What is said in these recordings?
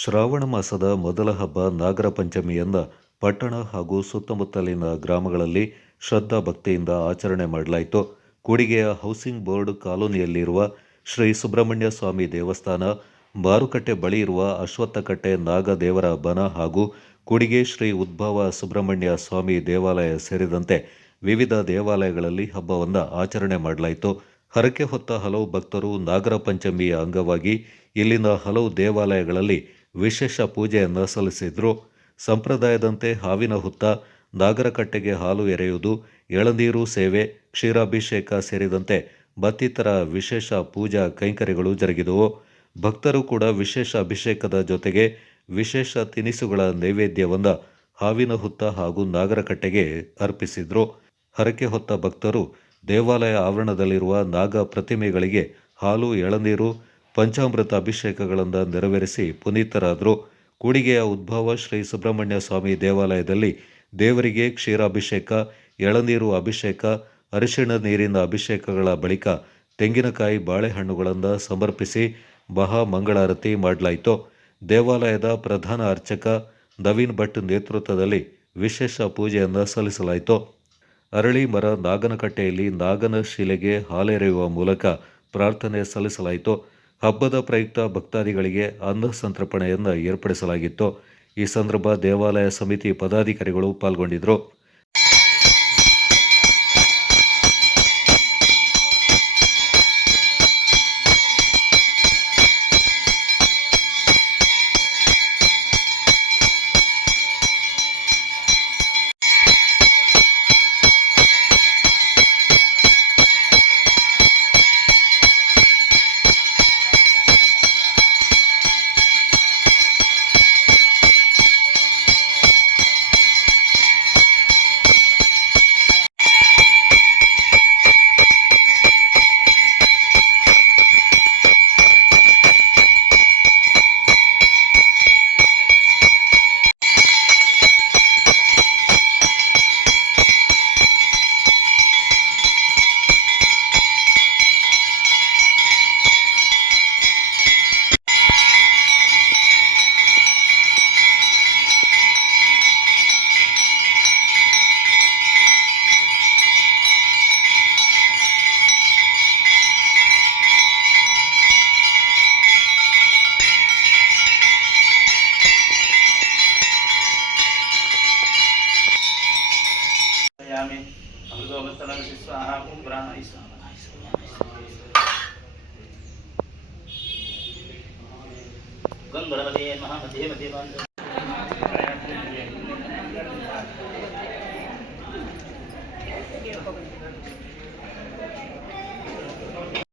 ಶ್ರಾವಣ ಮಾಸದ ಮೊದಲ ಹಬ್ಬ ನಾಗರ ಪಂಚಮಿಯನ್ನ ಪಟ್ಟಣ ಹಾಗೂ ಸುತ್ತಮುತ್ತಲಿನ ಗ್ರಾಮಗಳಲ್ಲಿ ಶ್ರದ್ಧಾ ಭಕ್ತಿಯಿಂದ ಆಚರಣೆ ಮಾಡಲಾಯಿತು. ಕೂಡಿಗೆಯ ಹೌಸಿಂಗ್ ಬೋರ್ಡ್ ಕಾಲೋನಿಯಲ್ಲಿರುವ ಶ್ರೀ ಸುಬ್ರಹ್ಮಣ್ಯ ಸ್ವಾಮಿ ದೇವಸ್ಥಾನ, ಮಾರುಕಟ್ಟೆ ಬಳಿ ಇರುವ ಅಶ್ವತ್ಥಕಟ್ಟೆ ನಾಗದೇವರ ಬನ ಹಾಗೂ ಕೂಡಿಗೆ ಶ್ರೀ ಉದ್ಭವ ಸುಬ್ರಹ್ಮಣ್ಯ ಸ್ವಾಮಿ ದೇವಾಲಯ ಸೇರಿದಂತೆ ವಿವಿಧ ದೇವಾಲಯಗಳಲ್ಲಿ ಹಬ್ಬವನ್ನು ಆಚರಣೆ ಮಾಡಲಾಯಿತು. ಹರಕೆ ಹೊತ್ತ ಹಲವು ಭಕ್ತರು ನಾಗರ ಪಂಚಮಿಯ ಅಂಗವಾಗಿ ಇಲ್ಲಿನ ಹಲವು ದೇವಾಲಯಗಳಲ್ಲಿ ವಿಶೇಷ ಪೂಜೆಯನ್ನು ಸಲ್ಲಿಸಿದ್ರು. ಸಂಪ್ರದಾಯದಂತೆ ಹಾವಿನ ಹುತ್ತ, ನಾಗರಕಟ್ಟೆಗೆ ಹಾಲು ಎರೆಯುವುದು, ಎಳನೀರು ಸೇವೆ, ಕ್ಷೀರಾಭಿಷೇಕ ಸೇರಿದಂತೆ ಮತ್ತಿತರ ವಿಶೇಷ ಪೂಜಾ ಕೈಂಕರ್ಯಗಳು ಜರುಗಿದವು. ಭಕ್ತರು ಕೂಡ ವಿಶೇಷ ಅಭಿಷೇಕದ ಜೊತೆಗೆ ವಿಶೇಷ ತಿನಿಸುಗಳ ನೈವೇದ್ಯವನ್ನು ಹಾವಿನ ಹುತ್ತ ಹಾಗೂ ನಾಗರಕಟ್ಟೆಗೆ ಅರ್ಪಿಸಿದ್ರು. ಹರಕೆ ಹೊತ್ತ ಭಕ್ತರು ದೇವಾಲಯ ಆವರಣದಲ್ಲಿರುವ ನಾಗ ಪ್ರತಿಮೆಗಳಿಗೆ ಹಾಲು, ಎಳನೀರು, ಪಂಚಾಮೃತ ಅಭಿಷೇಕಗಳನ್ನು ನೆರವೇರಿಸಿ ಪುನೀತರಾದರು. ಕೂಡಿಗೆಯ ಉದ್ಭವ ಶ್ರೀ ಸುಬ್ರಹ್ಮಣ್ಯ ಸ್ವಾಮಿ ದೇವಾಲಯದಲ್ಲಿ ದೇವರಿಗೆ ಕ್ಷೀರಾಭಿಷೇಕ, ಎಳನೀರು ಅಭಿಷೇಕ, ಅರಿಶಿಣ ನೀರಿನ ಅಭಿಷೇಕಗಳ ಬಳಿಕ ತೆಂಗಿನಕಾಯಿ, ಬಾಳೆಹಣ್ಣುಗಳನ್ನು ಸಮರ್ಪಿಸಿ ಮಹಾ ಮಂಗಳಾರತಿ ಮಾಡಲಾಯಿತು. ದೇವಾಲಯದ ಪ್ರಧಾನ ಅರ್ಚಕ ನವೀನ್ ಭಟ್ ನೇತೃತ್ವದಲ್ಲಿ ವಿಶೇಷ ಪೂಜೆಯನ್ನು ಸಲ್ಲಿಸಲಾಯಿತು. ಅರಳಿ ಮರ ನಾಗನಕಟ್ಟೆಯಲ್ಲಿ ನಾಗನ ಶಿಲೆಗೆ ಹಾಲೆರೆಯುವ ಮೂಲಕ ಪ್ರಾರ್ಥನೆ ಸಲ್ಲಿಸಲಾಯಿತು. ಹಬ್ಬದ ಪ್ರಯುಕ್ತ ಭಕ್ತಾದಿಗಳಿಗೆ ಅನ್ನ ಸಂತರ್ಪಣೆಯನ್ನು ಏರ್ಪಡಿಸಲಾಗಿತ್ತು. ಈ ಸಂದರ್ಭ ದೇವಾಲಯ ಸಮಿತಿ ಪದಾಧಿಕಾರಿಗಳು ಪಾಲ್ಗೊಂಡಿದ್ದರು.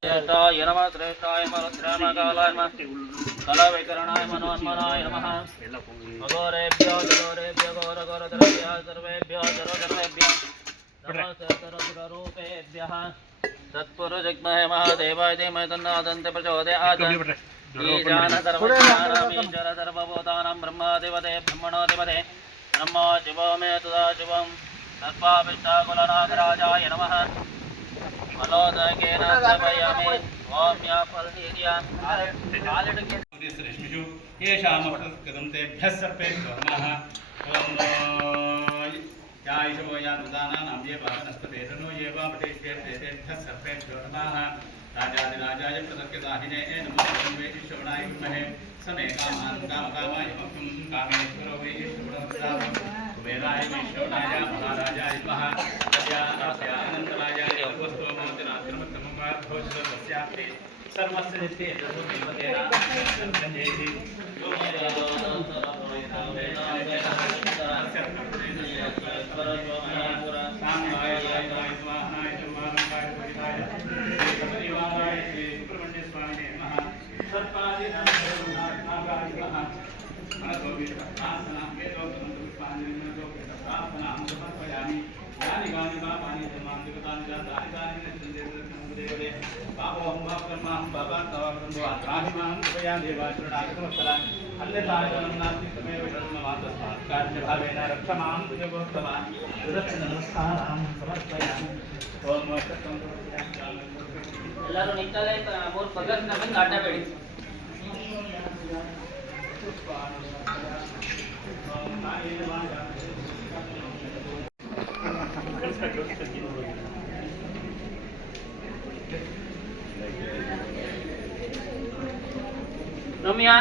श्रेष्ठाय नमः श्रेष्ठाय मरुद्रामकालाय नमः कलावैकरणाय मनोन्मनाय नमः अघोरेभ्यो जलोरेभ्यो घोरघोरधरेभ्यः सर्वेभ्यो जरोधरेभ्यः नमः सर्वरूपेभ्यः तत्पुरुषग्महे महादेवाय धीमहि तन्नो दन्ते प्रचोदयात् ईशान सर्वज्ञानामीश्वर सर्वभूतानां ब्रह्माधिपते ब्रह्मणोऽधिपते ब्रह्मो शिवो मे तदा शिवं सर्वाभिष्टाकुलनागराजाय नमः मलोदकेन सर्वयामि ओम या फलनीर्या आलडके श्रेष्ठिषु येषामकृतं तेभ्यः सर्पेभ्यो नमः ओम यायशो यानुदानानां ये वाहनस्पतेतनो ये वामटेभ्यः सर्पेभ्यो नमः राजाधिराजाय प्रसक्यदाहिने नमो वैश्रवणाय विद्महे समे कामान् कामकामाय मह्यं कामेश्वरो वैश्रवणः कुबेराय वैश्रवणाय महाराजाय नमः अनन्तराय सर्वस्तोमोदिनाक्रमक्रमकार्भोजस्याप्ते सर्वस्य नित्ये सर्वदेवतेन संजयति ಎಲ್ಲರೂ ನಿಂತಲ್ಲೇ ಮೂರು ಪಗರ್ನ ಬಂದು ಅಡ್ಡ ಬೇಡಿ ರಮ್ಯಾ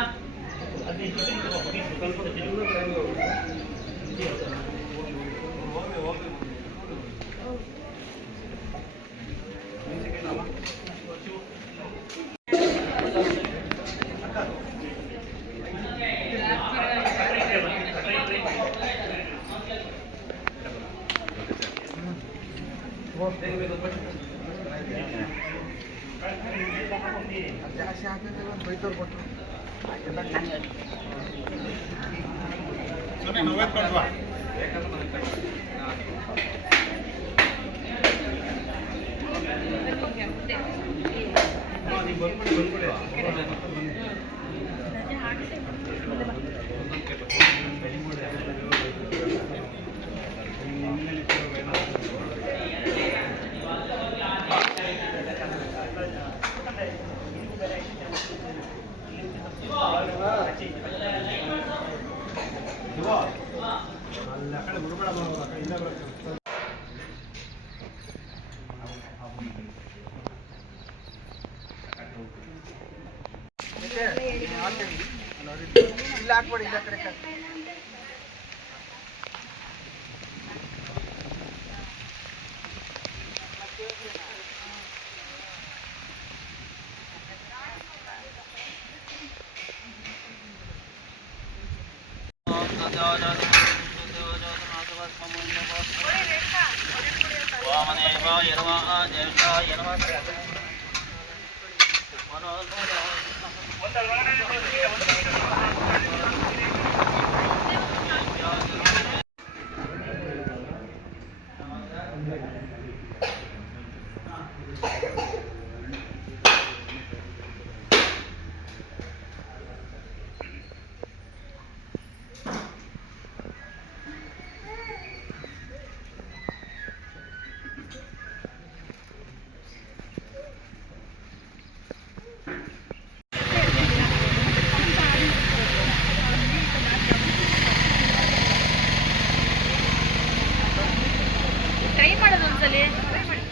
ಟ್ರೈ ಮಾಡೋದು ಒಂದ್ಸಲಿ ಟ್ರೈ ಮಾಡಿ.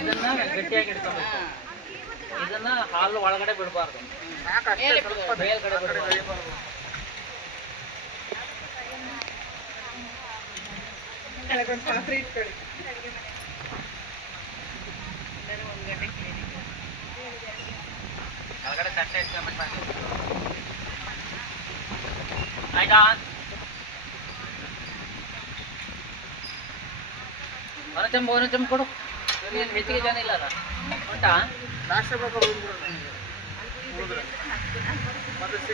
ಇದನ್ನ ಗಟ್ಟಿಯಾಗಿ ಇಟ್ಕೋಬೇಕು. ಇದನ್ನ ಹಾಲು ಒಳಗಡೆ ಬಿಡಬಾರ್ದು, ಮೇಲ್ಗಡೆ ಬಿಡಬಾರ್ದು. ಒಳಗಡೆ ತಟ್ಟೆ ಇಟ್ಕೊಂಡ್ಬಿಟ್ಟು ಆಯ್ತಾ? ಒಂದು ಚಂಬ ಕೊಡು. ಏನು ಹೆಚ್ಚಿಗೆ ಜನ ಇಲ್ಲ ಅಲ್ಲ, ಉಂಟಾ?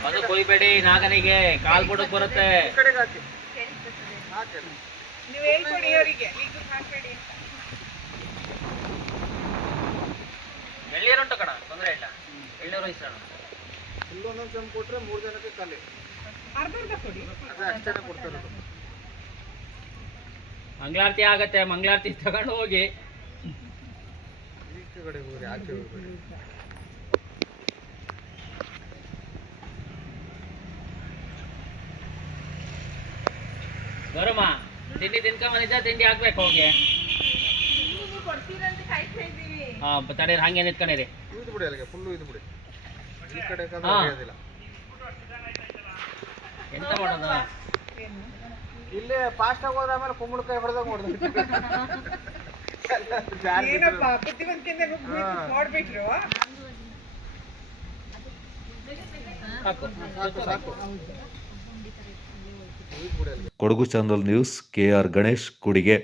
ಅದು ಕೊಯ್ಬೇಡಿ, ನಾಗನಿಗೆ ಕಾಲ್ ಬುಡಕ್ ಬರುತ್ತೆ. ನೀವು ಹೇಳ್ಕೊಡಿ ಅವರಿಗೆ, ಈಗ ಹಾಕ್ಬೇಡಿ. ಎಳ್ನೀರು ಉಂಟು ಕಣ, ತೊಂದರೆ ಇಲ್ಲ. ಎಳ್ನೀರು ಇಷ್ಟ ಇಲ್ಲೊಂದೊಂದು ಚಮ್ ಕೊಟ್ರೆ 3 ಜನಕ್ಕೆ ಖಾಲಿ. ಅರ್ಧ ಕೊಡಿ. ಅದೇ ಅಷ್ಟೇ ಕೊಡ್ತಾರೆ. ಮಂಗಳಾರತಿ ಆಗತ್ತೆ, ಮಂಗಳಾರತಿ ತಗೊಂಡು ಹೋಗಿ. ಈ ಕಡೆ ಹೋಗ್ರಿ, ಆಚೆ ಹೋಗ್ಬೇಡಿ. ಗೌರಮ್ಮ, ತಿಂಡಿ ತಿನ್ಕೊಂಬಂದಿದ್ದ, ತಿಂಡಿ ಹಾಕ್ಬೇಕು ಹೋಗಿ. ಹಾ, ತಡೀರಿ, ಹಂಗೆ ನಿಂತ್ಕೊಂಡಿರಿ. ಇದು ಬಿಡಿ, ಅಲ್ಲಿಗೆ ಫುಲ್ಲು ಇದು ಬಿಡಿ. ಈ ಕಡೆ ಹಾ. ನಡೆಯೋದಿಲ್ಲ. ಎಂತ ಮಾಡೋದು? ಇಲ್ಲೇ ಫಾಸ್ಟ್ ಆಗಿ ಹೋದ ಆಮೇಲೆ ಕುಂಬಳಕಾಯಿ ಹೊಡೆದಾಗ ಏನಪ್ಪ ಬುದ್ಧಿವಂತಿಕೆಯಿಂದ ನೋಡ್ಬಿಟ್ರು. ಸಾಕು. ಸಾಕು. Kodagu channel news, KR Ganesh, ಕೂಡಿಗೆ.